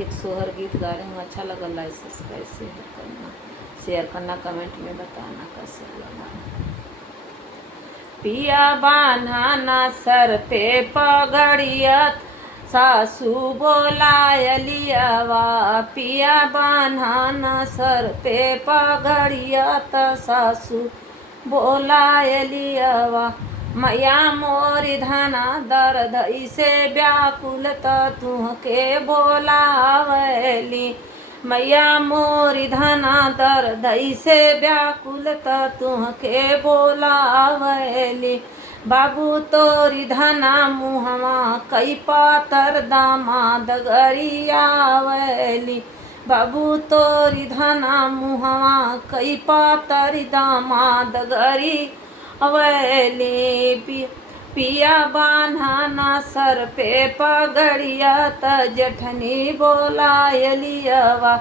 एक सोहर गीत गा रही हूँ। अच्छा लगा लाइक सब्सक्राइब शेयर करना, कमेंट में बताना कैसे लगा। पिया बान्हाना सर पे पगड़िया, सासू बोलायलियावा। पिया बान्हाना सर पे पगड़िया त सासू बोलायलियावा। मैया मोरी धना दर्द इसे व्याकुल त तुहके बोलावली। मैया मोरी धना दर्द इसे व्याकुल त तुहके बोलावली। बाबू तोरी धना मुहवा कई पातर दामाद गरियावली। बाबू तोरी धना मुहवा कई पातर दामाद गरियावली। पिया बान्हाना सर पे पगड़िया त जठनी बोलायलियावा।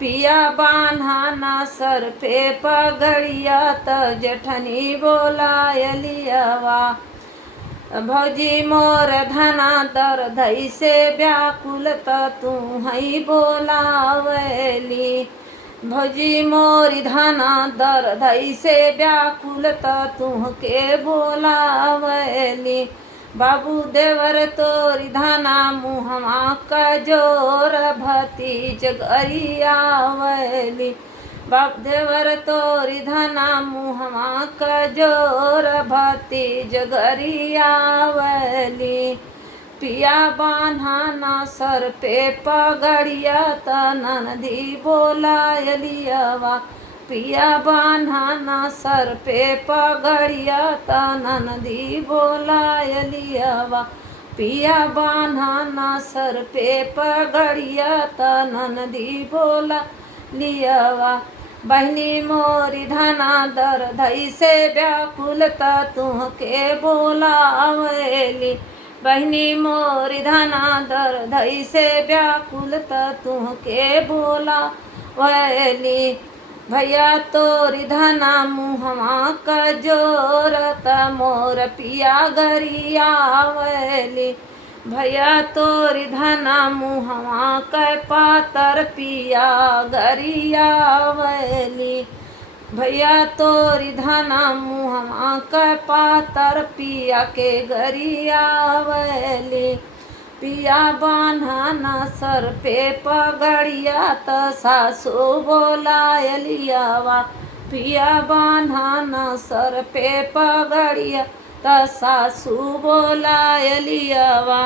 पिया बान्हाना सर पे पगड़िया त जठनी बोलायलियावा। भौजी मोर धना दर्द से व्याकुल त तू हई बोलावली। भौजी मोरी धना दर्द से व्याकुल त तुहके बोलावली। बाबू देवर तोरी धना मुहवा कजोर भतीज गरियावली। बाप देवर तोरी धना मुहवा कजोर भतीज गरियावली। पिया बान्हाना सर पे पगड़िया त ननदी बोलायलियावा। पिया बान्हाना सर पे पगड़िया त ननदी बोलायलियावा। पिया बान्हाना सर पे पगड़िया त ननदी बोलायलियावा। बहनी मोरी धना दर्द से व्याकुल त तुहके बोलावली। बहनी मोरी धना दर्द से व्याकुल त तुहके बोलावली। भैया तोरी धना मुहवा कजोर त मोर पिया गरियावली। भैया तोरी धना मुहवा क पातर पिया गरियावली। भैया तोरी धना मुहवा क पातर पिया के गरियावली। पिया बान्हाना सर पे पगड़िया त सासू बोलायलियावा। पिया बान्हाना सर पे पगड़िया त सासू बोलायलियावा।